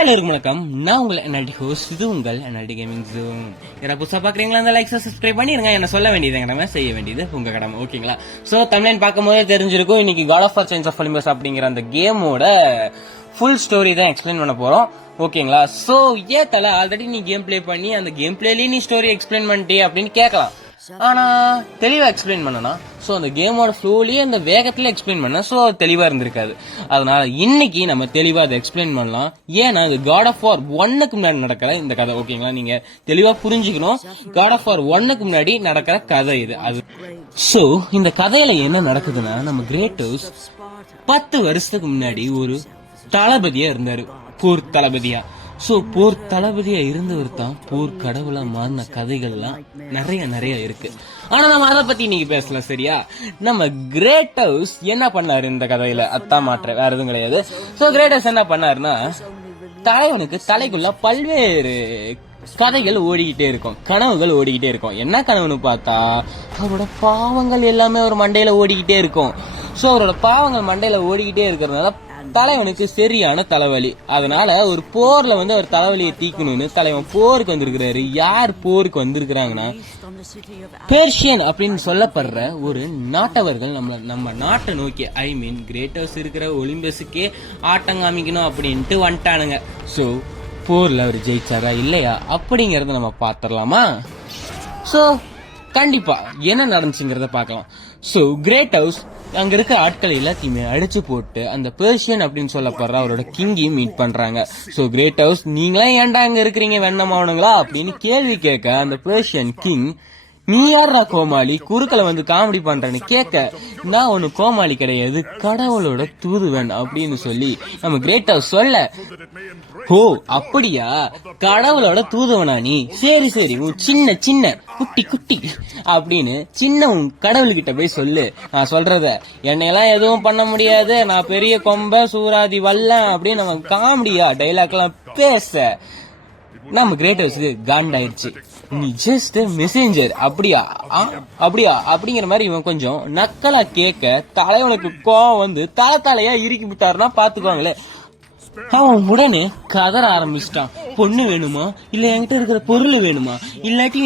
எல்லாருக்கும் வணக்கம். நான் உங்கள் NLD ஹோஸ்ட். இது உங்கள் NLD கேமிங் ஜோன். யாரா புதுசா பாக்குறீங்களா, அந்த லைக் சப்ஸ்கிரைப் பண்ணிருங்க. என்ன சொல்ல வேண்டியது கடமை, செய்ய வேண்டியது உங்க கடமை. ஓகேங்களா? சோ தமிழ்லைன் பார்க்கும்போதே தெரிஞ்சிருக்கும், இன்னைக்கு God of War Chains of Olympus அப்படிங்கிற அந்த கேமோட ஃபுல் ஸ்டோரி தான் எக்ஸ்பிளைன் பண்ண போறோம். ஓகேங்களா? சோ ஏன் தல ஆல்ரெடி நீ கேம் பிளே பண்ணி அந்த கேம் பிளேலயே நீ ஸ்டோரி எக்ஸ்பிளைன் பண்ணிட்டே அப்படின்னு கேட்கலாம். ஆனா தெளிவா எக்ஸ்பிளைன் பண்ணனா, சோ அந்த கேமோட ஃப்ளோலயே அந்த வேகத்துல எக்ஸ்பிளைன் பண்ண, சோ தெளிவா இருந்திருக்காது. அதனால இன்னைக்கு நம்ம தெளிவா அதை எக்ஸ்பிளைன் பண்ணலாம். ஏன்னா இது God of War 1க்கு முன்னாடி நடக்கிற இந்த கதை. ஓகேங்களா? நீங்க தெளிவா புரிஞ்சுக்கணும். God of War 1க்கு முன்னாடி நடக்கிற கதை இது. அது சோ இந்த கதையில என்ன நடக்குதுன்னா, நம்ம கிரேட்டோஸ் 10 வருஷத்துக்கு முன்னாடி ஒரு தளபதியா இருந்தாரு, போர் தளபதியா. சோ போர் தளபதியா இருந்தவர் தான் போர் கடவுளா மாறின கதைகள்லாம் நிறைய இருக்கு. ஆனா நம்ம அதை பத்தி இன்னைக்கு பேசலாம், சரியா? நம்ம கிரேட்டோஸ் என்ன பண்ணாரு இந்த கதையில, அத்தான் மாற்ற வேற எதுவும் கிடையாது. சோ கிரேட்டோஸ் என்ன பண்ணாருன்னா, தலைவனுக்கு தலைக்குள்ள பல்வேறு கதைகள் ஓடிக்கிட்டே இருக்கும், கனவுகள் ஓடிக்கிட்டே இருக்கும். என்ன கனவுன்னு பார்த்தா, அவரோட பாவங்கள் எல்லாமே ஒரு மண்டையில ஓடிக்கிட்டே இருக்கும். சோ அவரோட பாவங்கள் மண்டையில ஓடிக்கிட்டே இருக்கிறதுனால தலைவனுக்கு சரியான தலைவலி. அதனால ஒரு போர்ல வந்து அவர் தலைவலியை தீக்கணும்னு தலைவன் போருக்கு வந்திருக்கிறாரு. யார் போருக்கு வந்திருக்கிறாங்கன்னா, பெர்ஷியன் அப்படின்னு சொல்லப்படுற ஒரு நாட்டவர்கள் நம்ம நாட்டை நோக்கி, ஐ மீன் கிரேட்டோஸ் இருக்கிற ஒலிம்பஸுக்கே ஆட்டம் காமிக்கணும் அப்படின்ட்டு வந்துட்டானுங்க. சோ போர்ல அவர் ஜெயிச்சாரா இல்லையா அப்படிங்கறத நம்ம பாத்திரலாமா? சோ கண்டிப்பா என்ன நடந்துச்சுங்கிறத பாக்கலாம். சோ கிரேட்டோஸ் அங்க இருக்க ஆட்கள் எல்லாத்தையுமே அடிச்சு போட்டு அந்த பெர்ஷியன் அப்படின்னு சொல்லப்படுற அவரோட கிங்கையும் மீட் பண்றாங்க. சோ கிரேட்டோஸ், நீங்களா ஏன்டா அங்க இருக்கிறீங்க வெண்ணமாவனுங்களா அப்படின்னு கேள்வி கேட்க, அந்த பெர்ஷியன் கிங், நீ யாரா கோமாளி, குறுக்களை வந்து காமெடி பண்றேன்னு கேட்க, நான் ஒண்ணு கோமாளி கிடையாது, கடவுளோட தூதுவன் அப்படின்னு சொல்லி நம்ம கிரேட்டோஸ் சொல்ல, ஓ அப்படியா, கடவுளோட தூதுவனா நீ, சரி உன் சின்ன குட்டி அப்படின்னு சின்ன உன் கடவுள்கிட்ட போய் சொல்லு, நான் சொல்றத என்னையெல்லாம் எதுவும் பண்ண முடியாது, நான் பெரிய கொம்ப சூராதி வல்ல அப்படின்னு நம்ம காமெடியா டைலாக் எல்லாம் பேச, நம்ம கிரேட்டோஸ்க்கு காண்டாயிருச்சு. நீ ஜஸ்ட் மெசேஞ்சர் அப்படியா அப்படிங்கிற மாதிரி இவன் கொஞ்சம் நக்கலா கேட்க, தலைவனுக்கு கோவம் வந்து தலையா இறுக்கி விட்டாருன்னா பாத்துக்கோங்களே. அவன் உடனே கதற ஆரம்பிச்சிட்டான். பொண்ணு வேணுமா, இல்ல என்கிட்ட இருக்கிற பொருள் வேணுமா, இல்லாட்டி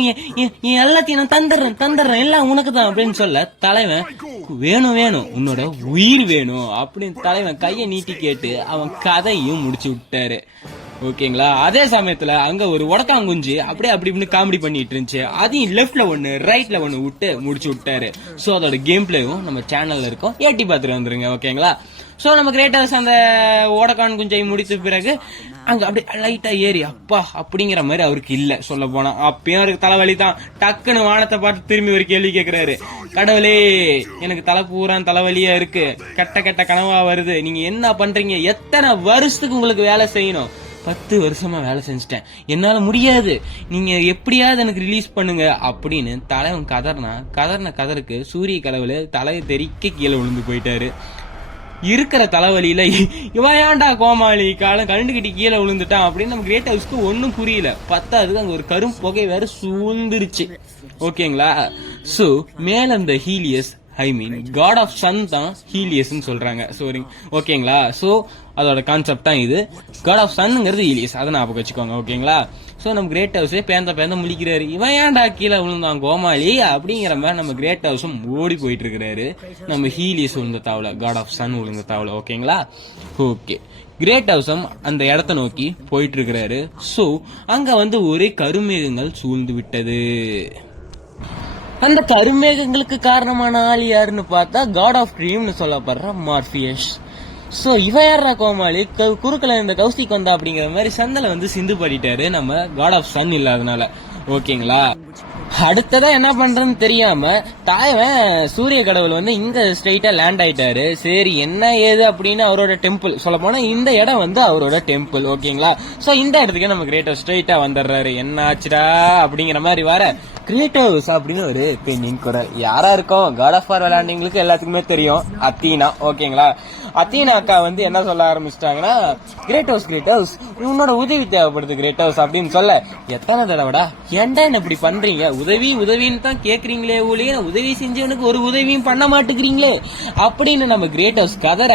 எல்லாத்தையும் நான் தந்துடுறேன் எல்லாம் உனக்கு தான் அப்படின்னு சொல்ல, தலைவன் வேணும் உன்னோட உயிர் வேணும் அப்படின்னு தலைவன் கைய நீட்டி கேட்டு அவன் கதையும் முடிச்சு விட்டாரு. ஓகேங்களா? அதே சமயத்துல அங்க ஒரு உடக்காங்குஞ்சு அப்படி காமெடி பண்ணிட்டு இருந்துச்சு. அதையும் லெப்ட்ல ஒண்ணு ரைட்ல ஒண்ணு விட்டு முடிச்சு விட்டாரு. சோ அதோட கேம் பிளேவும் நம்ம சேனல்ல இருக்கும், ஏட்டி பாத்துட்டு வந்துருங்க. ஓகேங்களா? சோ நம்ம கிரேட்டர்ஸ் அந்த ஓடக்கான் குஞ்சை முடித்த பிறகு அங்க அப்படியே லைட்டா ஏறி அப்பா அப்படிங்கிற மாதிரி அவருக்கு இல்ல. சொல்ல போனா அப்பயும் அவருக்கு தலைவலி தான். டக்குன்னு வானத்தை பார்த்து திரும்பி ஒரு கேள்வி கேட்கிறாரு, கடவுளே எனக்கு தலை பூரா தலைவலியா இருக்கு, கெட்ட கனவா வருது, நீங்க என்ன பண்றீங்க, எத்தனை வருஷத்துக்கு உங்களுக்கு வேலை செய்யணும், 10 வருஷமா வேலை செஞ்சுட்டேன், என்னால முடியாது, நீங்க எப்படியாவது எனக்கு ரிலீஸ் பண்ணுங்க அப்படின்னு தலைவன் கதறின கதருக்கு சூரிய கடவுளை தலையை தெறிக்க கீழே விழுந்து போயிட்டாரு. இருக்கிற தலைவலியில இவன் ஏன்டா கோமாளி காலம் கண்டுகிட்டு கீழே விழுந்துட்டான் அப்படின்னு நம்ம கிரேட்டோஸ்க்கு ஒன்னும் புரியல. பத்தாதுக்கு அங்க ஒரு கரும் புகை வேற சூழ்ந்துருச்சு. ஓகேங்களா? சோ மேல அந்த Helios, I mean God of Sun தான் ஹீலியஸ் சொல்றாங்க. சாரி, ஓகேங்களா? சோ அதோட கான்செப்ட் தான் இது. காட் ஆஃப் சன்ங்கிறது ஹீலியஸ், அதை ஞாபகம் வச்சுக்கோங்க. ஓகேங்களா? சோ நம்ம கிரேட் ஹவுஸே பேந்த முழிக்கிறாரு, இவன் ஏன்டா கீழே விழுந்தான் கோமாளி அப்படிங்கிற மாதிரி நம்ம கிரேட் ஹவுஸும் ஓடி போயிட்டு இருக்கிறாரு. நம்ம ஹீலியஸ் விழுந்த தாவல, காட் ஆஃப் சன் விழுந்த தாவல. ஓகேங்களா? ஓகே, கிரேட் ஹவுஸும் அந்த இடத்த நோக்கி போயிட்டு இருக்கிறாரு. சோ அங்க வந்து ஒரே கருமேகங்கள் சூழ்ந்து விட்டது. அந்த கருமேகங்களுக்கு காரணமான ஆள் யாருன்னு பார்த்தா காட் ஆஃப் ட்ரீம்னு சொல்லப்படுற மார்பியஸ். சோ இவன் யாரா கோமாளி, குறுக்கல இந்த கௌசிக் வந்தா அப்படிங்கிற மாதிரி சந்தல வந்து சிந்து பண்ணிட்டாரு நம்ம காட் ஆஃப் சன் இல்லாதனால. ஓகேங்களா? அடுத்ததா என்ன பண்றதுன்னு தெரியாம தாயவன் சூரிய கடவுள் வந்து இங்க ஸ்ட்ரெயிட்டா லேண்ட் ஆயிட்டாரு. சரி என்ன ஏது அப்படின்னு அவரோட டெம்பிள், சொல்ல போனா இந்த இடம் வந்து அவரோட டெம்பிள். ஓகேங்களா? சோ இந்த இடத்துக்கு நம்ம கிரேட்டோஸ் ஸ்ட்ரெயிட்டா வந்துடுறாரு. என்ன ஆச்சுடா அப்படிங்கிற மாதிரி வர, கிரேட்டோஸ் அப்படின்னு ஒரு பெண்ணின் குரல். யாரா இருக்கும், காட் ஆஃப் வார் விளையாண்டவங்களுக்கு எல்லாத்துக்குமே தெரியும், அத்தீனா. ஓகேங்களா? அத்தீனா அக்கா வந்து என்ன சொல்ல ஆரம்பிச்சிட்டாங்கன்னா, கிரேட் ஹவுஸ் உன்னோட உதவி தேவைப்படுது கிரேட் ஹவுஸ் அப்படின்னு சொல்ல, எத்தனை தடவைடா ஏன்டா என்ன இப்படி பண்றீங்க, உதவின்னு தான் கேக்குறீங்களே ஊழிய, உதவி செஞ்சவனுக்கு ஒரு உதவியும் பண்ண மாட்டேங்கிறீங்களே அப்படின்னு நம்ம கிரேட் ஹவுஸ் கதற.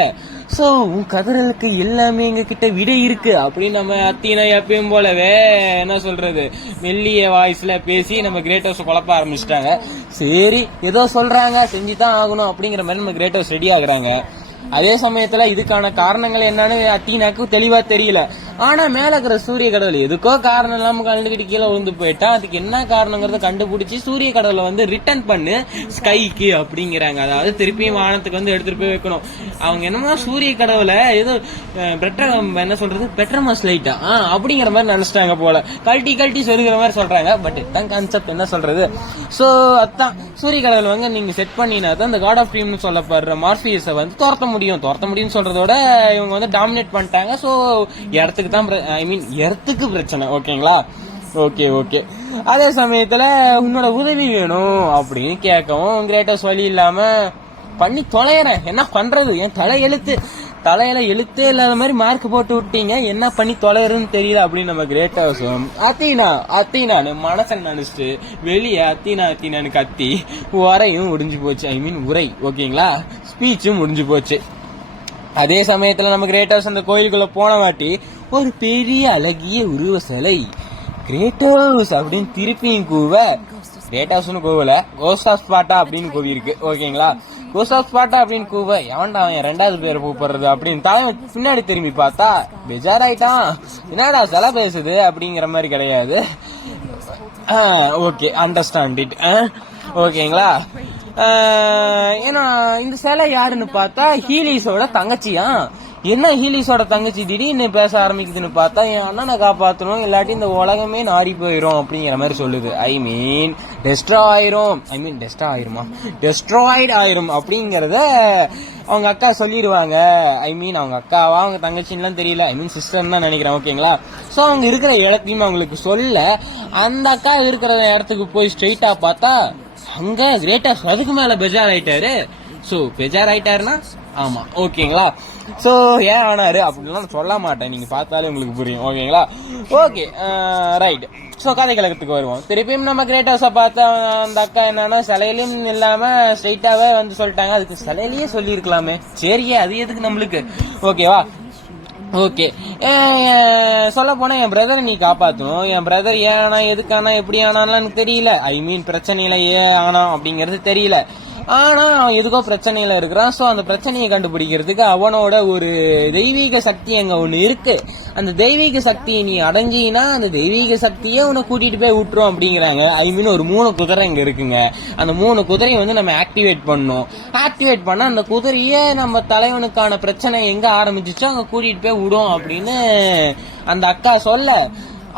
சோ உன் கதறலுக்கு எல்லாமே எங்க கிட்ட விடை இருக்கு அப்படின்னு நம்ம அத்தீனா எப்பயும் போலவே என்ன சொல்றது மெல்லிய வாய்ஸ்ல பேசி நம்ம கிரேட் ஹவுஸ் குழப்ப ஆரம்பிச்சிட்டாங்க. சரி ஏதோ சொல்றாங்க செஞ்சுதான் ஆகணும் அப்படிங்கிற மாதிரி நம்ம கிரேட் ஹவுஸ் ரெடி ஆகுறாங்க. அதே சமயத்துல இதுக்கான காரணங்கள் என்னன்னு அத்தீனாக்கு தெளிவா தெரியல. ஆனா மேல இருக்கிற சூரிய கடவுள் எதுக்கோ காரணம் இல்லாம கலந்துக்கிட்டு கீழே விழுந்து போயிட்டா, அதுக்கு என்ன காரணங்கிறத கண்டுபிடிச்சு சூரிய கடவுளை வந்து ரிட்டர்ன் பண்ணு ஸ்கைக்கு அப்படிங்கிறாங்க. அதாவது திருப்பியும் வானத்துக்கு வந்து எடுத்துட்டு போய் வைக்கணும். அவங்க என்னமோ சூரிய கடவுளை ஏதோ என்ன சொல்றது பெட்ரமஸ் லைட்டா அப்படிங்கிற மாதிரி நினைச்சிட்டாங்க போல, கழட்டி சொல்லுகிற மாதிரி சொல்றாங்க. பட் இதான் கான்செப்ட், என்ன சொல்றது. சோ அதான் சூரிய கடவுள் வந்து நீங்க செட் பண்ணினா தான் இந்த காட் ஆஃப் ட்ரீம்னு சொல்லப்படுற மார்பியஸை வந்து துரத்த முடியும் சொல்றதோட இவங்க வந்து டாமினேட் பண்ணிட்டாங்க. சோ இடத்துக்கு தான் எர்த்துக்கு பிரச்சனை. ஓகேங்களா, ஓகே. அதே சமயத்துல உன்னோட உதவி வேணும் அப்படின்னு கேட்கவும் கிரேட்டஸ் வழி இல்லாம பண்ணி தொலைறேன், என்ன பண்றது, என் தலையில எழுத்தே இல்லாத மாதிரி மார்க் போட்டு விட்டீங்க, என்ன பண்ணி தொலைறதுன்னு தெரியல அப்படின்னு நம்ம கிரேட்டஸ் அத்தீனான்னு மனசன் நினைச்சிட்டு வெளியே அத்தீனான்னு கத்தி உரையும் முடிஞ்சு போச்சு. உரை ஓகேங்களா, ஸ்பீச்சும் முடிஞ்சு போச்சு. அதே சமயத்துல நம்ம கிரேட்டர்ஸ் அந்த கோயிலுக்குள்ள போன வாட்டி ஒரு பெரிய அழகிய உருவ சிலை கிரேட்டர்ஸ் அப்படின்னு திருப்பியும் கூவ, கிரேட்டர்ஸ்னு கூவல, கோஸ்ட் ஆஃப் ஸ்பாட்டா அப்படின்னு கூவி இருக்கு. ஓகேங்களா, கோஸ்ட் ஆஃப் ஸ்பாட்டா அப்படின்னு கூவ எவன்டா அவன் ரெண்டாவது பேரை கூப்பிடுறது அப்படின்னு தலைமை பின்னாடி திரும்பி பார்த்தா பெஜாராயிட்டான். என்னடா சிலை பேசுது அப்படிங்கிற மாதிரி கிடையாது. Okay, understand it. ஓகேங்களா, ஏன்னா இந்த சிலை யாருன்னு பார்த்தா ஹீலிஸோட தங்கச்சியா. என்ன ஹீலிஸோட தங்கச்சி திடீர்னு பேச ஆரம்பிக்குதுன்னு பார்த்தா என் அண்ணனை காப்பாற்றணும் இல்லாட்டி இந்த உலகமே நாடி போயிரும் அப்படிங்கிற மாதிரி சொல்லுது. டெஸ்ட்ராய்ட் ஆயிரும் அப்படிங்கறத அவங்க அக்கா சொல்லிடுவாங்க. அவங்க அக்காவா அவங்க தங்கச்சின்லாம் தெரியல, சிஸ்டர் தான் நினைக்கிறேன். ஓகேங்களா, சோ அவங்க இருக்கிற இடத்தையும் அவங்களுக்கு சொல்ல அந்த அக்கா இருக்கிற இடத்துக்கு போய் ஸ்ட்ரெயிட்டா பார்த்தா அங்க கிரேட்டர்ஸ் அதுக்கு மேல பெஜார் ஆயிட்டாரு. சோ பெஜார் ஆயிட்டாருன்னா ஆமா, ஓகேங்களா. சோ ஏன் ஆனாரு அப்படின்லாம் சொல்ல மாட்டேன், நீங்க பார்த்தாலே உங்களுக்கு புரியும். ஓகேங்களா, ஓகே ரைட். சோ கதை கழகத்துக்கு வருவோம். திருப்பியும் நம்ம கிரேட்டர்ஸை பார்த்தா அந்த அக்கா என்னன்னா சிலையிலும் இல்லாம ஸ்ட்ரெயிட்டாவே வந்து சொல்லிட்டாங்க. அதுக்கு சிலையிலேயே சொல்லி இருக்கலாமே, சரியே அது எதுக்கு நம்மளுக்கு. ஓகேவா, ஓகே. சொல்ல போனா என் பிரதரை நீ காப்பாத்தணும். என் பிரதர் ஏன் ஆனா எதுக்கானா எப்படி ஆனாலும் எனக்கு தெரியல. பிரச்சனையில ஏன் ஆனா அப்படிங்கறது தெரியல. ஆனா அவன் எதுக்கோ பிரச்சனையில இருக்கிறான். சோ அந்த பிரச்சனையை கண்டுபிடிக்கிறதுக்கு அவனோட ஒரு தெய்வீக சக்தி அங்க ஒண்ணு இருக்கு. அந்த தெய்வீக சக்தியை நீ அடங்கினா அந்த தெய்வீக சக்தியை உன்னை கூட்டிட்டு போய் விட்டுரும் அப்படிங்கிறாங்க. ஒரு 3 குதிரை இங்க இருக்குங்க. அந்த 3 குதிரையை வந்து நம்ம ஆக்டிவேட் பண்ணணும். ஆக்டிவேட் பண்ணா அந்த குதிரையே நம்ம தலைவனுக்கான பிரச்சனை எங்க ஆரம்பிச்சிச்சோ அங்க கூட்டிட்டு போய் விடும் அப்படின்னு அந்த அக்கா சொல்ல,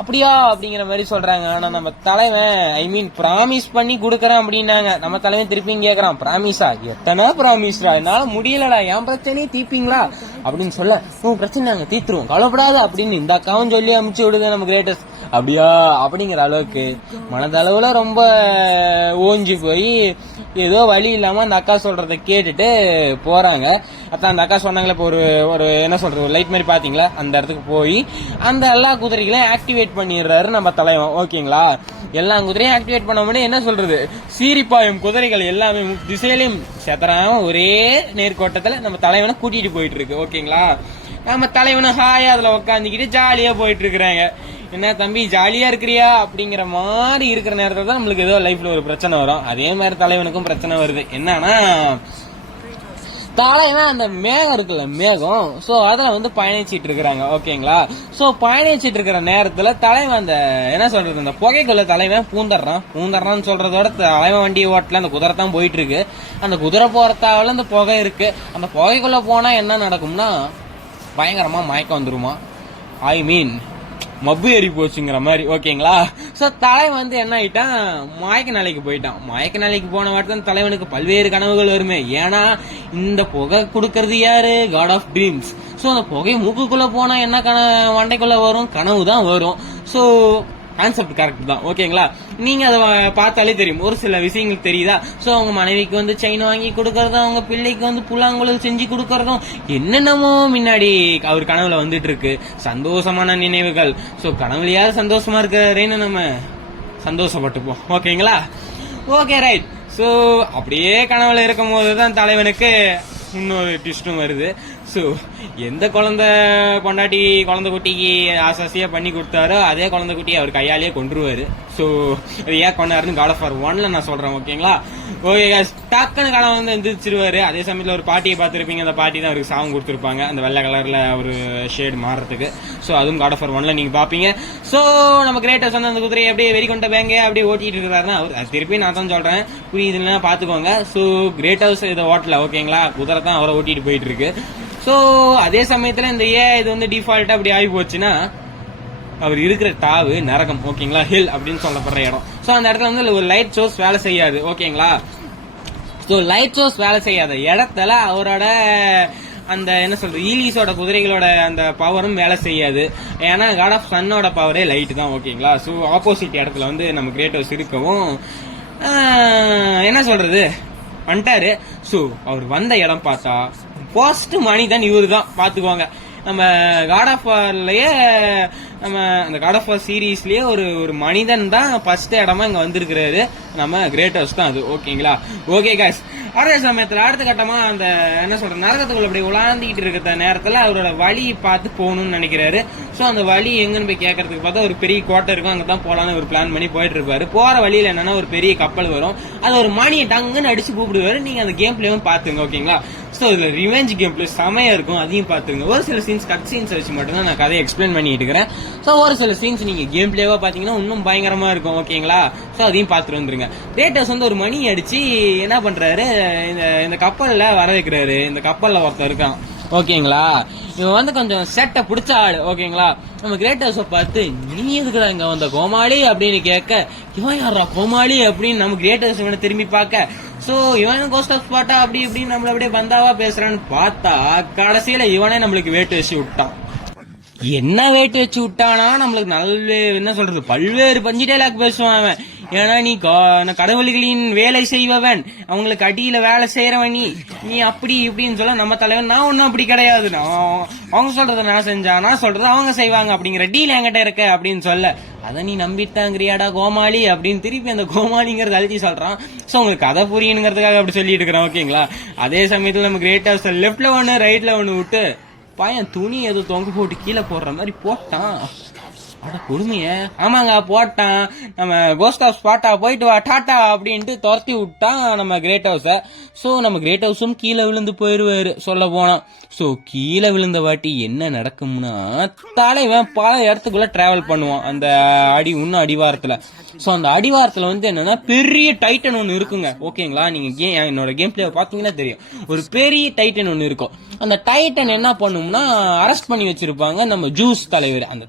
அப்படியா அப்படிங்கிற மாதிரி சொல்றாங்க. ஆனா நம்ம தலைவன் ப்ராமிஸ் பண்ணி குடுக்கறான் அப்படின்னாங்க. நம்ம தலைவன் திருப்பி கேக்குறான், ப்ராமிஸா, எத்தனை ப்ராமிஸ்ரா, என்னால முடியலடா, என் பிரச்சனையே தீப்பீங்களா அப்படின்னு சொல்ல, உன் பிரச்சனை நாங்க தீத்துருவோம் கவலைப்படாது அப்படின்னு இந்த அக்காவும் சொல்லி அமுச்சு விடுது நம்ம கிரேட்டஸ்ட். அப்படியா அப்படிங்கிற அளவுக்கு மனதளவுல ரொம்ப ஓஞ்சி போய் ஏதோ வழி இல்லாம அந்த அக்கா சொல்றத கேட்டுட்டு போறாங்க. அதான் அந்த அக்கா சொன்னாங்களே இப்போ ஒரு என்ன சொல்றது ஒரு லைட் மாதிரி பாத்தீங்களா, அந்த இடத்துக்கு போய் அந்த எல்லா குதிரைகளையும் ஆக்டிவேட் பண்ணிடுறாரு நம்ம தலைவன். ஓகேங்களா, எல்லா குதிரையும் ஆக்டிவேட் பண்ண முடியும். என்ன சொல்றது, சீரிப்பாயும் குதிரைகள் எல்லாமே திசையிலையும் செத்தராம ஒரே நேர்கோட்டத்துல நம்ம தலைவனை கூட்டிட்டு போயிட்டு இருக்கு. ஓகேங்களா, நம்ம தலைவனை ஹாயா அதுல உட்காந்துக்கிட்டு ஜாலியா போயிட்டு இருக்கிறாங்க. என்ன தம்பி ஜாலியா இருக்கிறியா அப்படிங்கிற மாதிரி இருக்கிற நேரத்துல தான் நம்மளுக்கு ஏதோ லைஃப்ல ஒரு பிரச்சனை வரும். அதே மாதிரி தலைவனுக்கும் பிரச்சனை வருது. என்னன்னா தலைவன் அந்த மேகம் இருக்குல்ல, மேகம், சோ அதுல வந்து பயணிச்சிட்டு இருக்கிறாங்க. ஓகேங்களா, சோ பயணிச்சிட்டு இருக்கிற நேரத்துல தலைவன் அந்த என்ன சொல்றது அந்த புகைக்குள்ள தலைவன் பூந்தர்றான்னு சொல்றதோட தலைவன் வண்டி ஓட்டல அந்த குதிரை தான் போயிட்டு இருக்கு. அந்த குதிரை போறதாவில அந்த புகை இருக்கு. அந்த புகைக்குள்ள போனா என்ன நடக்கும்னா பயங்கரமா மயக்கம் வந்துருமா, மப்பு ஏறி போச்சுங்கிற மாதிரி. ஓகேங்களா, சோ தலைவன் வந்து என்ன ஆயிட்டான், மயக்க நிலைக்கு போயிட்டான். மயக்க நிலைக்கு போன வாட்டி தலைவனுக்கு பல்வேறு கனவுகள் வருமே. ஏன்னா இந்த புகை கொடுக்கறது யாரு, காட் ஆஃப் ட்ரீம்ஸ். சோ அந்த புகை மூக்குக்குள்ள போனா என்ன வண்டைக்குள்ள வரும், கனவு தான் வரும். சோ கான்செப்ட் கரெக்ட் தான் ஓகேங்களா. நீங்க அதை பார்த்தாலே தெரியும், ஒரு சில விஷயங்கள் தெரியுதா. சோ அவங்க மனைவிக்கு வந்து செயின் வாங்கி கொடுக்கறதும், அவங்க பிள்ளைக்கு வந்து புல்லாங்குழல் செஞ்சு கொடுக்கறதும், என்னென்னமோ முன்னாடி அவர் கனவுல வந்துட்டு இருக்கு. சந்தோஷமான நினைவுகள். சோ கனவுலயாவது சந்தோஷமா இருக்கிறேன்னு நம்ம சந்தோஷப்பட்டுப்போம் ஓகேங்களா. Okay right. சோ அப்படியே கனவுல இருக்கும் போதுதான் தலைவனுக்கு இன்னொரு ட்விஸ்டும் வருது. ஸோ எந்த குழந்தை பொண்டாட்டி குழந்தை குட்டிக்கு ஆசாசியா பண்ணி கொடுத்தாரோ அதே குழந்தை குட்டி அவர் கையாலேயே கொண்டுருவாரு. ஸோ அது ஏன் கொண்டாருன்னு God of War 1ல நான் சொல்றேன் ஓகேங்களா. ஓகே டக்குன்னு கனவு வந்து எந்திரிச்சிருவாரு. அதே சமயத்தில் ஒரு பாட்டியை பார்த்துருப்பீங்க, அந்த பாட்டி தான் அவருக்கு சாங் கொடுத்துருப்பாங்க அந்த வெள்ளை கலர்ல ஒரு ஷேட் மாறுறதுக்கு. ஸோ அதுவும் God of War 1ல நீங்க பாப்பீங்க. ஸோ நம்ம கிரேட்டர்ஸ் வந்து அந்த குதிரையை அப்படியே வெறி கொண்ட பேங்க அப்படியே ஓட்டிட்டு இருக்கிறாருன்னா அவர் திருப்பி நான் தான் சொல்றேன் புரியுதுன்னா பாத்துக்கோங்க. ஸோ கிரேட்டர்ஸ் இதை ஓட்டல ஓகேங்களா, குதிரை தான் அவரை ஓட்டிட்டு போயிட்டு இருக்கு. சோ அதே சமயத்துல இந்த இது வந்து டிஃபால்ட்டா அப்படி ஆகி போச்சுன்னா அவர் இருக்கிற தாவு நரகம் ஓகேங்களா, ஹில் அப்படின்னு சொல்லப்படுற இடம். சோ அந்த இடத்துல வந்து ஒரு லைட் சோர்ஸ் வேலை செய்யாது ஓகேங்களா. சோ லைட் சோர்ஸ் வேலை செய்யாத இடத்துல அவரோட அந்த என்ன சொல்றது ஈலிஸோட குதிரைகளோட அந்த பவரும் வேலை செய்யாது. ஏன்னா God of Sunனோட பவரே லைட் தான் ஓகேங்களா. சோ ஆப்போசிட் இடத்துல வந்து நம்ம கிரேட்டர்ஸ் இருக்கவும் என்ன சொல்றது வந்துட்டாரு. சோ அவர் வந்த இடம் பார்த்தா ஃபர்ஸ்ட் மனிதன் இவரு தான் பாத்துக்கோங்க. நம்ம God of Warலயே நம்ம அந்த God of War சீரீஸ்லயே ஒரு மனிதன் தான் ஃபர்ஸ்ட் இடமா இங்க வந்திருக்கிறாரு. நம்ம கிரேட்டர்ஸ் தான் அது ஓகேங்களா. ஓகே கைஸ், அதே சமயத்துல அடுத்த கட்டமா அந்த என்ன சொல்ற நரகத்துக்குள்ள அப்படி உலாந்திக்கிட்டு இருக்கிற நேரத்துல அவரோட வழி பார்த்து போகணும்னு நினைக்கிறாரு. சோ அந்த வழி எங்கன்னு போய் கேட்கறதுக்கு பார்த்தா ஒரு பெரிய கோட்டை இருக்கும், அங்கதான் போலான்னு ஒரு பிளான் பண்ணி போயிட்டு இருப்பாரு. போற வழியில என்னன்னா ஒரு பெரிய கப்பல் வரும், அது ஒரு மணியை டங்குன்னு அடிச்சு கூப்பிடுவாரு. நீங்க அந்த கேம் பிளேவும் பாத்துங்க ஓகேங்களா. சோ இதுல ரிவெஞ்ச் கேம் பிளே செமையா இருக்கும், அதையும் பாத்துங்க. ஒரு சில சீன்ஸ் கட் சீன்ஸ் வச்சு மட்டும் தான் நான் கதையை எக்ஸ்பிளைன் பண்ணிட்டு இருக்கிறேன். சோ ஒரு சில சீன்ஸ் நீங்க கேம் பிளேவா பாத்தீங்கன்னா இன்னும் பயங்கரமா இருக்கும் ஓகேங்களா. சோ அதையும் பாத்துட்டு வந்துருங்க. கிரேட்டர்ஸ் வந்து ஒரு மணி அடிச்சு என்ன பண்றாரு, இந்த கப்பல்ல வர வைக்கிறாரு. இந்த கப்பல்ல ஒருத்தர் இருக்கான் ஓகேங்களா. இவன் வந்து கொஞ்சம் செட்டை பிடிச்ச ஆளு ஓகேங்களா. நம்ம கிரேட்டர்ஸ பார்த்து நீ எதுக்குடா இங்க வந்த கோமாளி அப்படின்னு கேட்க, இவன் யாரா கோமாளி அப்படின்னு நம்ம கிரேட்டர்ஸ் இவனை திரும்பி பார்க்க, சோ இவன் கோஸ்ட் ஆஃப் ஸ்பாட்டா அப்படி இப்படின்னு நம்மள அப்படியே பந்தாவா பேசுறான்னு பார்த்தா கடைசியில இவனே நம்மளுக்கு வேட்டு வச்சு விட்டான். என்ன வேட்டு வச்சு விட்டானா நம்மளுக்கு நல்ல என்ன சொல்றது பல்வேறு பஞ்சு டைலாக் பேசுவான் அவன். ஏன்னா நீ கடவுள்களின் வேலை செய்வவன், அவங்களுக்கு அடியில வேலை செய்யறவன், நீ அப்படி இப்படின்னு சொல்ல நம்ம தலைவன் நான் ஒன்னும் அப்படி கிடையாது, அவங்க சொல்றத நான் செஞ்சா நான் சொல்றத அவங்க செய்வாங்க அப்படிங்கிற டீல் என்கிட்ட இருக்க அப்படின்னு சொல்ல, அத நீ நம்பிட்டாங்கிறியாடா கோமாளி அப்படின்னு திருப்பி அந்த கோமாளிங்கிறது அழுத்தி சொல்றான். சோ உங்களுக்கு கதை புரியணுங்கிறதுக்காக அப்படி சொல்லிட்டு இருக்கிறான் ஓகேங்களா. அதே சமயத்துல நம்ம கிரேட்டர்ஸ் லெப்ட்ல ஒண்ணு ரைட்ல ஒண்ணு விட்டு பையன் துணி ஏதோ தொங்க போட்டு கீழே போடுற மாதிரி போட்டான். அட கொடுமைய ஆமாங்க போட்டான். நம்ம கோஸ்ட் ஆஃப் ஸ்பாட்டா போயிட்டு வா டாட்டா அப்படின்ட்டு துரத்தி விட்டான் நம்ம கிரேட் ஹவுஸ. சோ நம்ம கிரேட் ஹவுஸும் கீழே விழுந்து போயிருவாரு சொல்ல போனா. சோ கீழே விழுந்த வாட்டி என்ன நடக்கும்னா தலைவன் பல இடத்துக்குள்ள டிராவல் பண்ணுவான் அந்த அடிவாரத்துல. சோ அந்த அடிவாரத்துல வந்து என்னன்னா பெரிய டைட்டன் ஒண்ணு இருக்குங்க ஓகேங்களா. நீங்க என்னோட கேம் பிளே பாத்தீங்கன்னா தெரியும், ஒரு பெரிய டைட்டன் ஒண்ணு இருக்கும். அந்த டைட்டன் என்ன பண்ணும்னா அரெஸ்ட் பண்ணி வச்சிருப்பாங்க நம்ம ஜூஸ் தலைவர். அந்த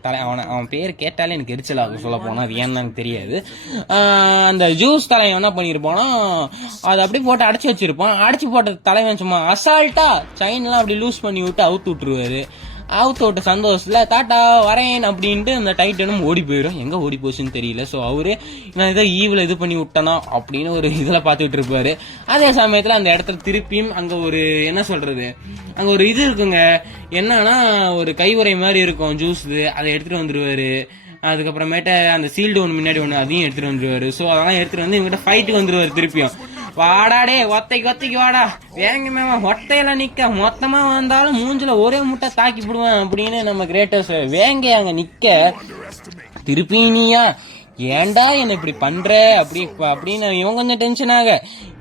அவன் பேர் கேட்டாலே எனக்கு எரிச்சல் ஆகும் சொல்ல போனா, அது ஏன்னு தெரியாது. அந்த ஜூஸ் தலைவன் என்ன பண்ணிருப்பானா அதை அப்படியே போட்டு அடைச்சு வச்சிருப்பான். அடைச்சு போட்ட தலைவன் சும்மா அசால்ட்டா செயின் எல்லாம் அப்படி லூஸ் பண்ணி விட்டு அவுத்து விட்டுருவாரு. அவுத்து விட்ட சந்தோஷத்துல டாட்டா வரேன் அப்படின்ட்டு அந்த டைட்டனும் ஓடி போயிடும். எங்க ஓடி போச்சுன்னு தெரியல. சோ அவரு நான் ஏதோ ஈவில் இது பண்ணி விட்டனா அப்படின்னு ஒரு இதுல பாத்துட்டு இருப்பாரு. அதே சமயத்துல அந்த இடத்துல திருப்பியும் அங்க ஒரு என்ன சொல்றது அங்க ஒரு இது இருக்குங்க. என்னன்னா ஒரு கைவுறை மாதிரி இருக்கும் ஜூஸ், அதை எடுத்துட்டு வந்துருவாரு. அதுக்கப்புறமேட்ட அந்த சீல்டு ஒன்று முன்னாடி ஒன்று அதையும் எடுத்துட்டு வந்துருவாரு. சோ அதெல்லாம் எடுத்துட்டு வந்து இவங்கிட்ட ஃபைட்டுக்கு வந்துருவாரு. திருப்பியும் வாடாடே ஒத்தைக்கு வாடா வேங்க மேமா ஒத்தையெல்லாம் நிக்க மொத்தமா வந்தாலும் மூஞ்சில ஒரே முட்டை தாக்கி விடுவேன் அப்படின்னு நம்ம கிரேட்டர்ஸ் வேங்க அங்க நிக்க, திருப்பி நீயா ஏன்டா என்ன இப்படி பண்ற அப்படின்னு இவன் கொஞ்சம் டென்ஷன் ஆக,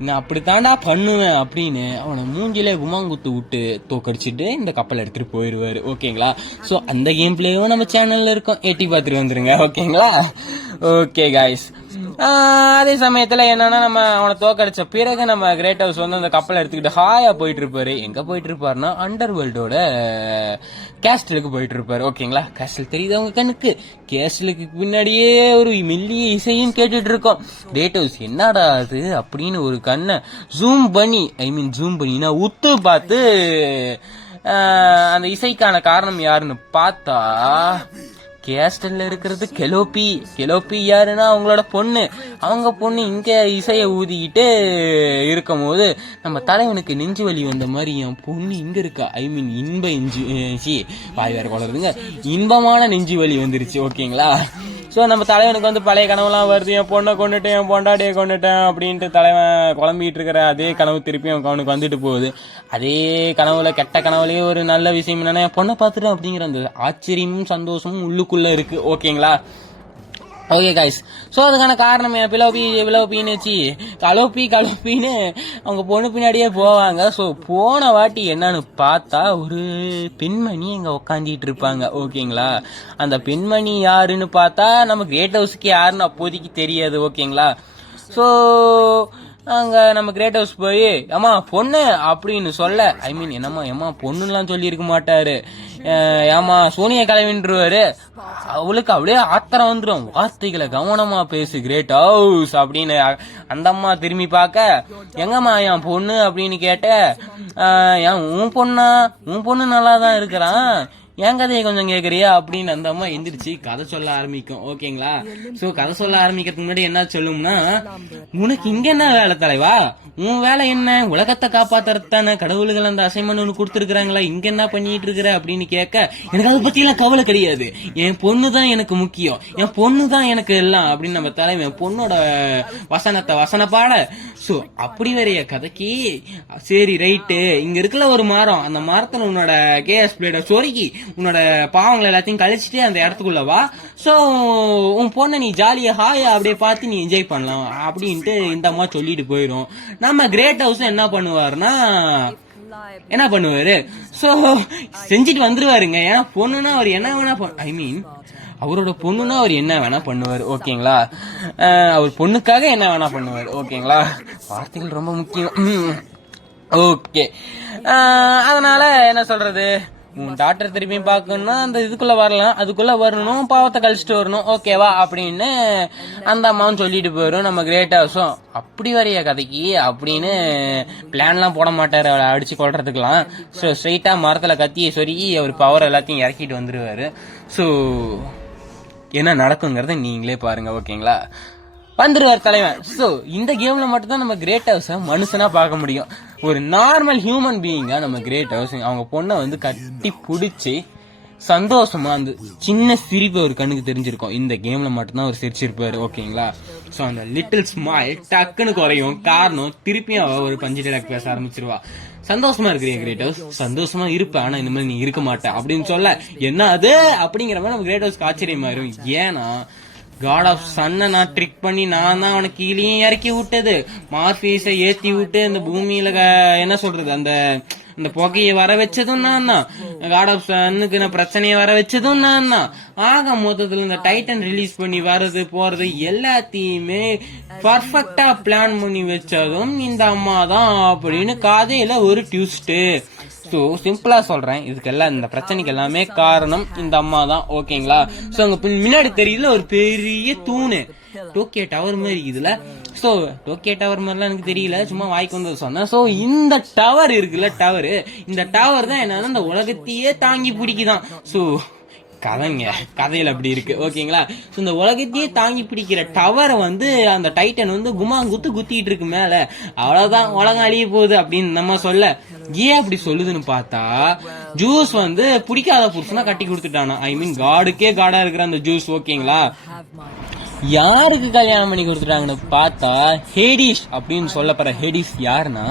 நான் அப்படித்தாண்டா பண்ணுவேன் அப்படின்னு அவனை மூஞ்சில குமாங்குத்து விட்டு தோக்கடிச்சிட்டு இந்த கப்பல் எடுத்துட்டு போயிருவாரு ஓகேங்களா. சோ அந்த கேம் பிளேயும் நம்ம சேனல்ல இருக்கும், எட்டி பார்த்துட்டு வந்துருங்க ஓகேங்களா. ஓகே காய்ஸ், அதே சமயத்துல என்னன்னா நம்ம அவனை தோக்கடிச்ச பிறகு நம்ம கிரேட் ஹவுஸ் வந்து அந்த கப்பலை எடுத்துக்கிட்டு ஹாயா போயிட்டு இருப்பாரு. எங்க போயிட்டு இருப்பாருன்னா அண்டர் வேர்ல்டோட கேஸ்டலுக்கு போயிட்டு இருப்பாரு ஓகேங்களா. கேஸ்டல் தெரியுது அவங்க கண்ணுக்கு, கேஸ்டலுக்கு பின்னாடியே ஒரு மெல்லிய இசையும் கேட்டுட்டு இருக்கோம். கிரேட் ஹவுஸ் என்னடா அது அப்படின்னு ஒரு கண்ணை ஜூம் பண்ணினா உத்து பார்த்து அந்த இசைக்கான காரணம் யாருன்னு பார்த்தா கேஸ்டல்ல இருக்கிறது கெலோப்பி யாருன்னா அவங்களோட பொண்ணு. அவங்க பொண்ணு இங்க இசைய ஊதிக்கிட்டு இருக்கும் போது நம்ம தலைவனுக்கு நெஞ்சு வலி வந்த மாதிரி என் பொண்ணு இங்க இருக்கா, ஐ மீன் வாய் வேற கொள்றதுங்க, இன்பமான நெஞ்சு வலி வந்துருச்சு. ஓகேங்களா. ஸோ நம்ம தலைவனுக்கு வந்து பழைய கனவுலாம் வருது, என் பொண்ணை கொண்டுட்டேன், என் பொண்டாட்டியை கொண்டுட்டேன் அப்படின்ட்டு தலைவன் குழம்பிட்டு இருக்கிற அதே கனவு திருப்பி அவனுக்கு வந்துட்டு போகுது. அதே கனவுல கெட்ட கனவுலயே ஒரு நல்ல விஷயம் என்னன்னா என் பொண்ணை பார்த்துட்டேன் அப்படிங்கிற அந்த ஆச்சரியமும் சந்தோஷமும் உள்ளுக்குள்ள இருக்கு. ஓகேங்களா. Okay guys. ஸோ அதுக்கான காரணம் விலோப்பின்னு வச்சு கலோப்பின்னு அவங்க பொண்ணு பின்னாடியே போவாங்க. ஸோ போன வாட்டி என்னன்னு பார்த்தா ஒரு பெண்மணி இங்கே உக்காந்துட்டு இருப்பாங்க. ஓகேங்களா. அந்த பெண்மணி யாருன்னு பார்த்தா நம்ம கிரேட் ஹவுஸ்க்கு யாருன்னு அப்போதைக்கு தெரியாது. ஓகேங்களா. ஸோ அங்க நம்ம கிரேட் ஹவுஸ் போய் ஏமா பொண்ணு அப்படின்னு சொல்ல, ஐ மீன் என்னம்மா ஏமா பொண்ணுலாம் சொல்லி இருக்க மாட்டாரு, ஏமா சோனியா கலவின்றுவாரு. அவளுக்கு அப்படியே ஆத்திரம் வந்துடும், வார்த்தைகளை கவனமா பேசு கிரேட் ஹவுஸ் அப்படின்னு. அந்த அம்மா திரும்பி பார்க்க, எங்கம்மா என் பொண்ணு அப்படின்னு கேட்ட, உன் பொண்ணு நல்லா தான் இருக்கிறான், என் கதையை கொஞ்சம் கேக்குறியா அப்படின்னு அந்த அம்மா எந்திரிச்சு கதை சொல்ல ஆரம்பிக்கும். ஓகேங்களா. சோ கதை சொல்ல ஆரம்பிக்கிறதுக்கு முன்னாடி என்ன சொல்லும்னா, உனக்கு இங்க என்ன வேலை தலைவா, உன் வேலை என்ன, உலகத்தை காப்பாத்துறதுதானே, கடவுள்கள் அந்த அசைன்மெண்ட் ஒண்ணு கொடுத்துருக்காங்களா, இங்க என்ன பண்ணிட்டு இருக்கிற அப்படின்னு கேட்க, எனக்கு அதை பத்தி எல்லாம் கவலை கிடையாது, என் பொண்ணு தான் எனக்கு முக்கியம், என் பொண்ணு தான் எனக்கு எல்லாம் அப்படின்னு நம்ம தலைவன் பொண்ணோட வசன பாட. சோ அப்படி வரைய கதைக்கு சரி ரைட்டு, இங்க இருக்கல ஒரு மரம், அந்த மரத்துல உன்னோட கேஎஸ் பிளேட சொருகி உன்னோட பாவங்களை எல்லாத்தையும் கழிச்சுட்டு அந்த இடத்துக்குள்ள வா. சோ உன் பொண்ணை நீ ஜாலியா ஹாயா அப்படியே பார்த்து நீ என்ஜாய் பண்ணலாம் அப்படின்ட்டு இந்த அம்மா சொல்லிட்டு போயிடும். நம்ம கிரேட் ஹவுஸ் என்ன பண்ணுவாரு, சோ செஞ்சுட்டு வந்துருவாருங்க. ஏன்னா பொண்ணுன்னா அவர் என்ன வேணா ஐ மீன் அவரோட பொண்ணுன்னா அவர் என்ன வேணா பண்ணுவார். ஓகேங்களா. அவர் பொண்ணுக்காக என்ன வேணா பண்ணுவார். ஓகேங்களா. வார்த்தைகள் ரொம்ப முக்கியம். ஓகே. அதனால என்ன சொல்றது, உன் டாக்டர் திரும்பி பார்க்கணும்னா அந்த இதுக்குள்ள வரலாம், அதுக்குள்ள வரணும், பாவத்தை கழிச்சிட்டு வரணும். ஓகேவா அப்படின்னு அந்த அம்மாவும் சொல்லிட்டு போயிடும். நம்ம கிரேட் ஹவுஸும் அப்படி வரைய கதைக்கு அப்படின்னு பிளான்லாம் போட மாட்டாரு அவளை அடிச்சு கொள்றதுக்கெல்லாம். ஸோ ஸ்ட்ரெயிட்டா மரத்துல கத்தியை சொருகி அவர் பவர் எல்லாத்தையும் இறக்கிட்டு வந்துருவாரு. ஸோ என்ன நடக்குங்கிறத நீங்களே பாருங்க. ஓகேங்களா. வந்துருவார் தலைவன். சோ இந்த கேம்ல மட்டும் தான் நம்ம கிரேட் ஹவுஸ மனுஷனா பார்க்க முடியும். ஒரு நார்மல் ஹியூமன் பீயிங்கா நம்ம கிரேட் ஹவுஸ் அவங்க பொண்ணை வந்து கட்டி பிடிச்சி சந்தோஷமா அந்த சின்ன சிரிப்பு ஒரு கண்ணுக்கு தெரிஞ்சிருக்கும். இந்த கேம்ல மட்டும்தான் அவர் சிரிச்சிருப்பாரு. ஓகேங்களா. சோ அந்த லிட்டில் ஸ்மைல் டக்குன்னு குறையும். காரணம் திருப்பியும் அவ ஒரு பஞ்சு டைலாக் பேச ஆரம்பிச்சிருவா. சந்தோஷமா இருக்கிறீங்க கிரேட் ஹவுஸ், சந்தோஷமா இருப்ப, ஆனா இந்த மாதிரி நீ இருக்க மாட்ட அப்படின்னு சொல்ல, என்ன அது அப்படிங்கிற மாதிரி நம்ம கிரேட் ஹவுஸ்க்கு ஆச்சரியமாயிரும். ஏன்னா காட் ஆஃப் சன்னை நான் ட்ரிக் பண்ணி நான் தான் அவனுக்கு கீழேயும் இறக்கி விட்டது, மார்பீஸை ஏத்தி விட்டு இந்த பூமியில என்ன சொல்றது அந்த புகையை வர வச்சதும் நான் தான், காட் ஆஃப் சன்னுக்கு நான் பிரச்சனையை வர வச்சதும் நான் தான். ஆக மொத்தத்துல இந்த டைட்டன் ரிலீஸ் பண்ணி வர்றது போறது எல்லாத்தையுமே பர்ஃபெக்டா பிளான் பண்ணி வச்சதும் இந்த அம்மா தான் அப்படின்னு கதையில ஒரு ட்விஸ்ட். ஸோ சிம்பிளா சொல்றேன், இதுக்கெல்லாம் இந்த பிரச்சனைக்கு எல்லாமே காரணம் இந்த அம்மா தான். ஓகேங்களா. ஸோ அங்க முன்னாடி தெரியுதுல ஒரு பெரிய தூணு, டோக்கியோ டவர் மாதிரி இதுல. ஸோ டோக்கியோ டவர் மாதிரிலாம் எனக்கு தெரியல, சும்மா வாய்க்கு வந்தது சொன்னேன். ஸோ இந்த டவர் இருக்குல்ல, டவர், இந்த டவர் தான் என்னன்னா இந்த உலகத்தையே தாங்கி பிடிக்குதான். ஸோ கதையில அப்படி இருக்கு. ஓகேங்களா. இந்த உலகத்தையே தாங்கி பிடிக்கிற டவரை வந்து அந்த டைட்டன் வந்து குத்திட்டு இருக்கு மேல, அவ்வளவுதான் உலகம் அழிய போகுது அப்படின்னு நம்ம சொல்ல. ஏன் அப்படி சொல்லுதுன்னு பார்த்தா, ஜூஸ் வந்து பிடிக்காத புருஷனா கட்டி கொடுத்துட்டானா, ஐ மீன் காடுக்கே காடா இருக்கிற அந்த ஜூஸ். ஓகேங்களா. யாருக்கு கல்யாணம் பண்ணி கொடுத்துட்டாங்கன்னு பார்த்தா ஹேடிஸ் அப்படின்னு சொல்லப்படுற ஹேடிஸ் யாருன்னா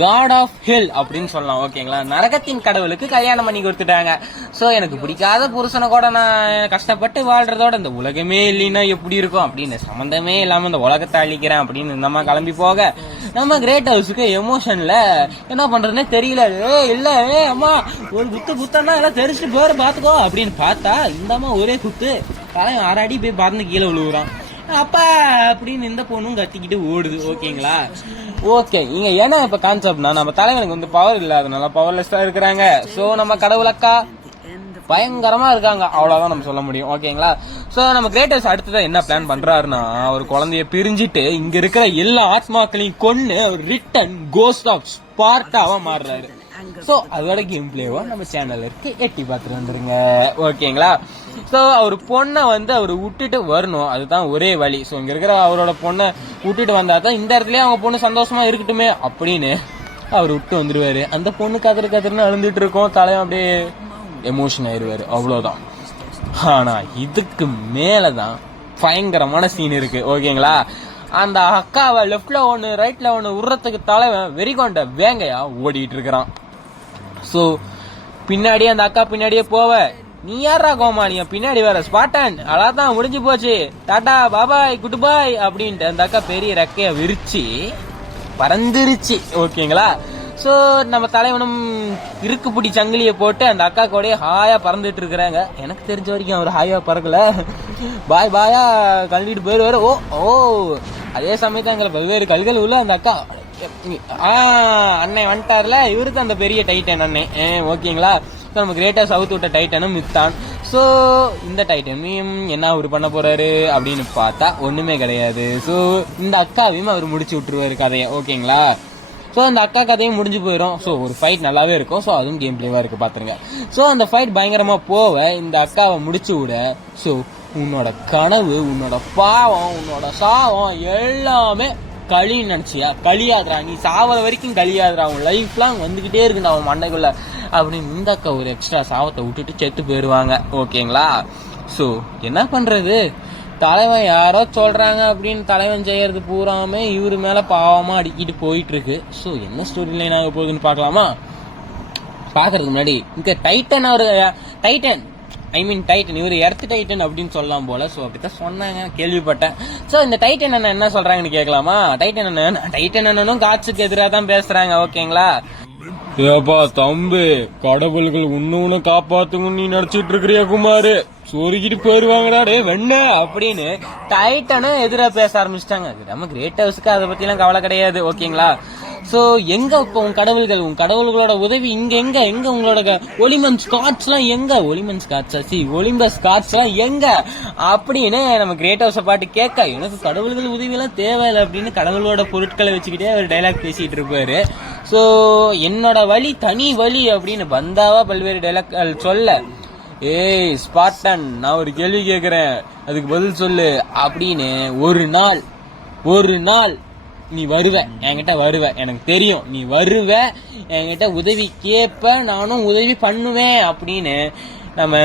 காட் ஆஃப் ஹெல் அப்படின்னு சொல்லலாம். ஓகேங்களா. நரகத்தின் கடவுளுக்கு கல்யாணம் பண்ணி கொடுத்துட்டாங்க. சோ எனக்கு பிடிக்காத புருஷனை கூட நான் கஷ்டப்பட்டு வாழ்றதோட இந்த உலகமே இல்லைன்னா எப்படி இருக்கும் அப்படின்னு சம்பந்தமே இல்லாம இந்த உலகத்தை அழிக்கிறேன் அப்படின்னு நம்ம கிளம்பி போக, நம்ம கிரேட் ஹவுஸுக்கு எமோஷன்ல என்ன பண்றதுன்னே தெரியல. இல்ல அம்மா ஒரு குத்தன்னா எல்லாம் தெரிச்சுட்டு போற பாத்துக்கோ அப்படின்னு பார்த்தா இந்த அம்மா ஒரே குத்து தலையும் ஆறாடி போய் பறந்து கீழே விழுவுறான். அப்பா அப்படின்னு இந்த பொண்ணும் கத்திக்கிட்டு ஓடுது. ஓகேங்களா. ஓகே, இங்க ஏன்னா இப்ப கான்செப்ட்னா நம்ம தலைவனுக்கு வந்து பவர் இல்லாதனால பவர்லெஸ்ஸா இருக்கிறாங்க. சோ நம்ம கடவுளக்கா பயங்கரமா இருக்காங்க, அவ்வளவுதான் நம்ம சொல்ல முடியும். ஓகேங்களா. சோ நம்ம கிரேட்டர்ஸ் அடுத்ததான் என்ன பிளான் பண்றாருன்னா, ஒரு குழந்தைய பிரிஞ்சிட்டு இங்க இருக்கிற எல்லா ஆத்மாக்களையும் கொன்னு ரிட்டன் கோஸ்ட் ஆஃப் ஸ்பார்ட்டாவா மாறுறாரு. ஸோ அதோட கேம் பிளேவா நம்ம சேனல்ல இருக்கு, எட்டி பார்த்துட்டு வந்துருங்க. ஓகேங்களா? ஸோ அவர் பொண்ணை வந்து அவர் விட்டுட்டு வரணும், அதுதான் ஒரே வழி. ஸோ இங்க இருக்கிற அவரோட பொண்ணை விட்டுட்டு வந்தா தான் இந்த இடத்துலயே அவங்க பொண்ணு சந்தோஷமா இருக்கட்டுமே அப்படின்னு அவர் விட்டு வந்துருவாரு. அந்த பொண்ணு கத்துன்னு அழுந்துட்டு இருக்கோம், தலையும் அப்படியே எமோஷன் ஆயிடுவாரு, அவ்வளவுதான். ஆனா இதுக்கு மேலதான் பயங்கரமான சீன் இருக்கு. ஓகேங்களா? அந்த அக்காவை லெப்ட்ல ஒண்ணு ரைட்ல ஒண்ணு உருறத்துக்கு தலைவன் வெறிகொண்ட வேங்கையா ஓடிட்டு இருக்கிறான். சோ பின்னாடியே அந்த அக்கா பின்னாடியே போவ, நீ யாரா கோமாளியா பின்னாடி வேற ஸ்பாட்டன், அதான் முடிஞ்சு போச்சு, டாடா பாபாய் குட் பாய் அப்படின்ட்டு அந்த அக்கா பெரிய ரெக்கைய விரிச்சு பறந்துருச்சு. ஓகேங்களா? சோ நம்ம தலைவனும் இருக்கு பிடி சங்கிலியை போட்டு அந்த அக்கா கூட ஹாயா பறந்துட்டு இருக்கிறாங்க. எனக்கு தெரிஞ்ச வரைக்கும் அவர் ஹாயா பறக்கல, பாய் பாயா கழட்டிட்டு போயிடுவாரு. ஓ ஓ அதே சமயத்தான் எங்களை பல்வேறு கல்கள் உள்ள அந்த அக்கா அண்ணன் வந்துட்டார்ல, இவருக்கு அந்த பெரிய டைட்டன் அண்ணன். ஓகேங்களா? நம்ம கிரேட்டா சவுத் விட்ட டைட்டனும் மித்தான். சோ இந்த டைட்டனையும் என்ன அவர் பண்ண போறாரு அப்படின்னு பார்த்தா ஒண்ணுமே கிடையாது. சோ இந்த அக்காவையும் அவர் முடிச்சு விட்டுருவாரு கதையை. ஓகேங்களா? ஸோ அந்த அக்கா கதையும் முடிஞ்சு போயிடும். ஸோ ஒரு ஃபைட் நல்லாவே இருக்கும். ஸோ அதுவும் கேம் பிளேவா இருக்கு, பாத்துருங்க. ஸோ அந்த ஃபைட் பயங்கரமா போவ இந்த அக்காவை முடிச்சு விட, ஸோ உன்னோட கனவு, உன்னோட பாவம், உன்னோட சாவம் எல்லாமே களின்னு நினைச்சியா, களியாதுரா, நீ சாவர வரைக்கும் களியாதுரா, அவன் லைஃப் லாங் வந்துகிட்டே இருக்குண்டா அவன் மண்டைக்குள்ள அப்படின்னு இந்த அக்கா ஒரு எக்ஸ்ட்ரா சாவத்தை விட்டுட்டு செத்து போயிருவாங்க. ஓகேங்களா? ஸோ என்ன பண்றது, தலைவன் யாரோ சொல்றாங்க அப்படின்னு தலைவன் செய்யறது பூராமே இவரு மேல பாவமா அடிக்கிட்டு போயிட்டு இருக்கு. சோ என்ன ஸ்டோரி லைன் ஆக போகுதுன்னு பாக்கலாமா? பாக்குறதுக்கு முன்னாடி இங்க டைட்டன், அவரு டைட்டன் இவரு எர்த் டைட்டன் அப்படின்னு சொல்லலாம் போல. சோ அப்படித்தான் சொன்னாங்க, கேள்விப்பட்டேன். சோ இந்த டைட்டன் அண்ணன் என்ன சொல்றாங்கன்னு கேட்கலாமா? டைட்டன் அண்ணனும் காட்சுக்கு எதிராக தான் பேசுறாங்க. ஓகேங்களா? ஏப்பா தம்பி, கடவுள்கள் உன்னு காப்பாத்துங்க நீ நினைச்சிட்டு இருக்கிறியா குமாரு, சொருகிட்டு போயிருவாங்கடா டே வெண்ண அப்படின்னு டைட்டனும் எதிரா பேச ஆரம்பிச்சிட்டாங்க. நம்ம கிரேட் ஹவுஸ்க்கு அதை பத்தி எல்லாம் கவலை கிடையாது. ஓகேங்களா? சோ எங்க இப்ப உன் கடவுள்களோட உதவி இங்க எங்க உங்களோட ஒலிம்பஸ் ஸ்காட்ச் எல்லாம் எங்க, ஒலிம்பஸ் ஸ்காட்ச் எல்லாம் எங்க அப்படின்னு நம்ம கிரேட் ஹவுஸ பாட்டு கேட்க, எனக்கு கடவுள்கள் உதவி எல்லாம் தேவையில்லை அப்படின்னு கடவுளோட பொருட்களை வச்சுக்கிட்டே அவர் டைலாக் பேசிட்டு இருப்பாரு. சோ என்னோட வழி தனி வழி அப்படின்னு பந்தாவா பல்வேறு டைலாக் சொல்ல, ஏய் ஸ்பாட்டன், நான் ஒரு கேள்வி கேக்குறேன், அதுக்கு பதில் சொல்லு அப்படின்னு ஒரு நாள் நீ வருவ, என்கிட்ட வருவ, எனக்கு தெரியும் நீ வருவ, என்கிட்ட உதவி கேப்ப, நானும் உதவி பண்ணுவேன் அப்படின்னு நம்ம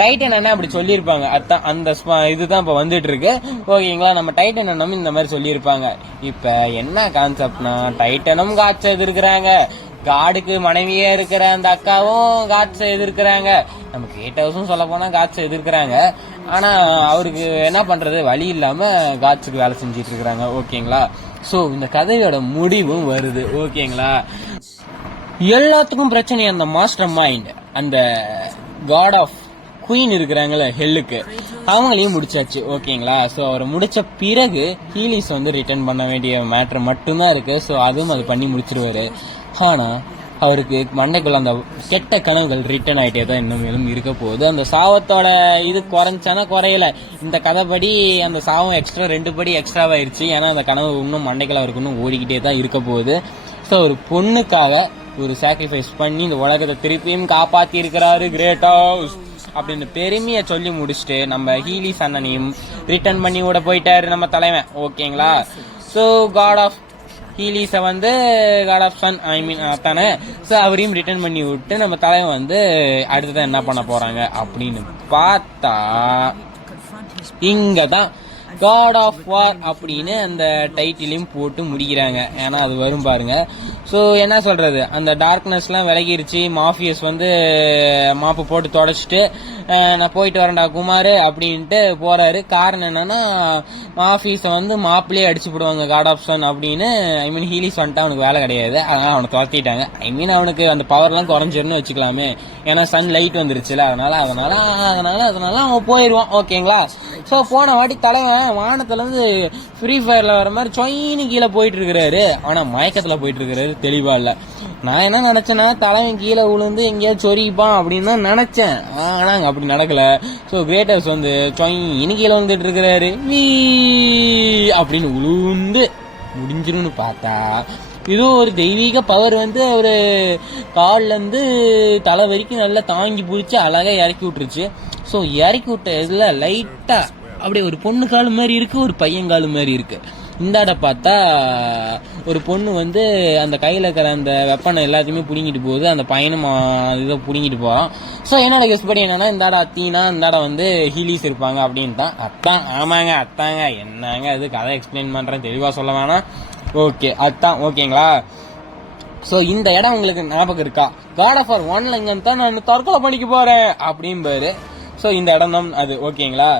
டைட்டன் அண்ணன் அப்படி சொல்லியிருப்பாங்க. அதான் அந்த இதுதான் இப்ப வந்துட்டு இருக்கு. ஓகேங்களா? நம்ம டைட்டன் அண்ணனும் இந்த மாதிரி சொல்லியிருப்பாங்க. இப்ப என்ன கான்செப்ட்னா, டைட்டனும் காட்சை எதிர்க்கிறாங்க, காடுக்கு மனைவியே இருக்கிற அந்த அக்காவும் காட்சை எதிர்க்கிறாங்க, நம்ம கேட் ஹவுஸும் சொல்ல போனா காட்சை எதிர்க்கிறாங்க. ஆனா அவருக்கு என்ன பண்றது, வழி இல்லாம காட்சுக்கு வேலை செஞ்சிட்டு இருக்கிறாங்க. ஓகேங்களா? சோ இந்த கதையோட முடிவும் வருது. ஓகேங்களா? எல்லாத்துக்கும் பிரச்சனை அந்த மாஸ்டர் மைண்ட், அந்த காட் ஆஃப் குயின் இருக்கிறாங்களே ஹெல்லுக்கு, அவங்களையும் முடிச்சாச்சு. ஓகேங்களா? சோ அவரை முடிச்ச பிறகு ஹீலிஸ் வந்து ரிட்டர்ன் பண்ண வேண்டிய மேட்டர் மட்டும்தான் இருக்கு. சோ அதுவும் அது பண்ணி முடிச்சிருவாரு. ஆனா அவருக்கு மண்டைக்குள்ள அந்த கெட்ட கனவுகள் ரிட்டர்ன் ஆயிட்டே தான் இன்னும் மேலும் இருக்க போகுது. அந்த சாவத்தோட இது குறைஞ்சானா குறையல, இந்த கதைப்படி அந்த சாவம் எக்ஸ்ட்ரா 2 படி எக்ஸ்ட்ராவாயிருச்சு. ஏன்னா அந்த கனவு இன்னும் மண்டைக்குள்ள அவருக்கு இன்னும் ஓடிக்கிட்டே தான் இருக்க போகுது. ஸோ ஒரு பொண்ணுக்காக ஒரு சாக்ரிஃபைஸ் பண்ணி இந்த உலகத்தை திருப்பியும் காப்பாத்தி இருக்கிறாரு கிரேட் ஹவுஸ் அப்படின்னு பெருமையை சொல்லி முடிச்சுட்டு நம்ம ஹீலிஸ் அண்ணனையும் ரிட்டர்ன் பண்ணி விட போயிட்டாரு நம்ம தலைவன். ஓகேங்களா? ஸோ காட் ஆஃப் ஹீலிஸ வந்து காட் ஆஃப் சன் தானே, ஸோ அவரையும் ரிட்டர்ன் பண்ணி விட்டு நம்ம தலைவன் வந்து அடுத்ததான் என்ன பண்ண போறாங்க அப்படின்னு பார்த்தா, இங்கதான் காட் ஆஃப் வார் அப்படின்னு அந்த டைட்டிலையும் போட்டு முடிக்கிறாங்க. ஏன்னா அது வரும் பாருங்க. ஸோ என்ன சொல்றது, அந்த டார்க்னஸ்லாம் விலகிருச்சு, மாஃபியஸ் வந்து மாப்பு போட்டு தொடச்சிட்டு நான் போயிட்டு வரேன்டா குமார் அப்படின்ட்டு போறாரு. காரணம் என்னன்னா, மாஃபியஸை வந்து மாப்பிளே அடிச்சு போடுவாங்க காட் ஆஃப் சன் அப்படின்னு. ஹீலிஸ் வந்துட்டு அவனுக்கு வேலை கிடையாது, அதனால அவனை துரத்திட்டாங்க. அவனுக்கு அந்த பவர்லாம் குறைஞ்சிருன்னு வச்சுக்கலாமே, ஏன்னா சன் லைட் வந்துருச்சுல, அதனால அவன் போயிடுவான். ஓகேங்களா? ஸோ போன வாட்டி தலைவன் வானத்துல இருந்து ஃப்ரீ ஃபயர்ல வர மாதிரி சொயின்னு கீழே போயிட்டு இருக்கிறாரு. ஆனா மயக்கத்துல போயிட்டு இருக்கிறாரு, தெளிவா இல்ல. நான் என்ன நினைச்சேன்னா, தலைவன் கீழே விழுந்து எங்கேயாவது சொரிப்பான் அப்படின்னு தான் நினைச்சேன். ஆனா அப்படி நடக்கல. ஸோ கிரேட் ஹவுஸ் வந்து சொயின்னு கீழே வந்துட்டு இருக்கிறாரு, அப்படின்னு உளுந்து முடிஞ்சிரும்னு பார்த்தா ஏதோ ஒரு தெய்வீக பவர் வந்து ஒரு கால்ல இருந்து தலை வரைக்கும் நல்லா தாங்கி பிடிச்சி அழகா இறக்கி விட்டுருச்சு. ஸோ இறக்கி விட்ட இதுல லைட்டா அப்படியே ஒரு பொண்ணு காலு மாதிரி இருக்கு, ஒரு பையன் காலு மாதிரி இருக்கு. இந்தாட பார்த்தா ஒரு பொண்ணு வந்து அந்த கையில் இருக்கிற அந்த வெப்பனை எல்லாத்தையுமே பிடிங்கிட்டு போகுது, அந்த பையனும் இதை பிடிங்கிட்டு போகிறான். ஸோ என்னோட கெஸ் படி என்னன்னா, இந்தாட அத்தீனா இந்தாட வந்து ஹீலிஸ் இருப்பாங்க அப்படின்ட்டான். அத்தான் ஆமாங்க அத்தாங்க, என்னங்க அது கதை எக்ஸ்பிளைன் பண்ணுறேன், தெளிவாக சொல்ல வேணாம். ஓகே அத்தான் ஓகேங்களா. ஸோ இந்த இடம் உங்களுக்கு ஞாபகம் இருக்கா? காட் ஆஃப் வார் 1ல இங்கே தான் நான் தற்கொலை பண்ணிக்க போகிறேன் அப்படிம்பாரு. ஸோ இந்த இடம் தான் அது ஓகேங்களா.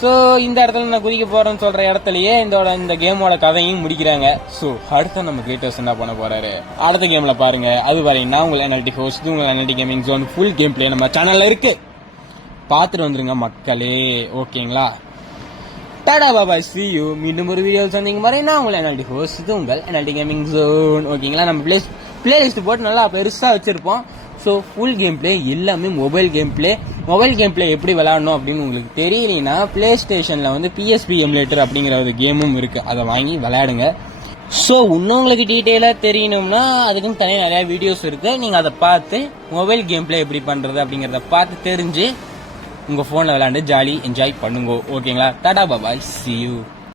ஸோ இந்த இடத்துல நான் குதிக்க போறேன்னு சொல்ற இடத்துலயே இந்த கேமோட கதையும் முடிக்கிறாங்க. ஸோ அடுத்த நம்ம கிரியேட்டர்ஸ் என்ன பண்ண போறாரு அடுத்த கேம்ல பாருங்க. அது பாத்தீங்கன்னா உங்களை NLT ஹோஸ்ட், உங்களை NLT gaming zone full game play நம்ம சேனல்ல இருக்கு, பாத்துட்டு வந்துருங்க மக்களே ஓகேங்களா. Tata பாபாய், see you. மீண்டும் ஒரு வீடியோ சந்திங்க மாதிரி நான் உங்களை NLT ஹோஸ்ட், இது உங்கள் NLT கேமிங் ஜோன் ஓகேங்களா. நம்ம பிளேலிஸ்ட் போட்டு நல்லா பெருசா வச்சிருப்போம். ஸோ ஃபுல் கேம் பிளே எல்லாமே மொபைல் கேம் பிளே எப்படி விளையாடணும் அப்படின்னு உங்களுக்கு தெரியலனா பிளே ஸ்டேஷன்ல வந்து PSP எமுலேட்டர் அப்படிங்கிற ஒரு கேமும் இருக்கு, அதை வாங்கி விளையாடுங்க. ஸோ இன்னொங்களுக்கு டீட்டெயிலாக தெரியணும்னா அதுக்குன்னு தனியாக நிறைய வீடியோஸ் இருக்கு, நீங்க அதை பார்த்து மொபைல் கேம் பிளே எப்படி பண்றது அப்படிங்கறத பார்த்து தெரிஞ்சு உங்க போன்ல விளையாண்டு ஜாலி என்ஜாய் பண்ணுங்க ஓகேங்களா. Tata பாபாய், see you.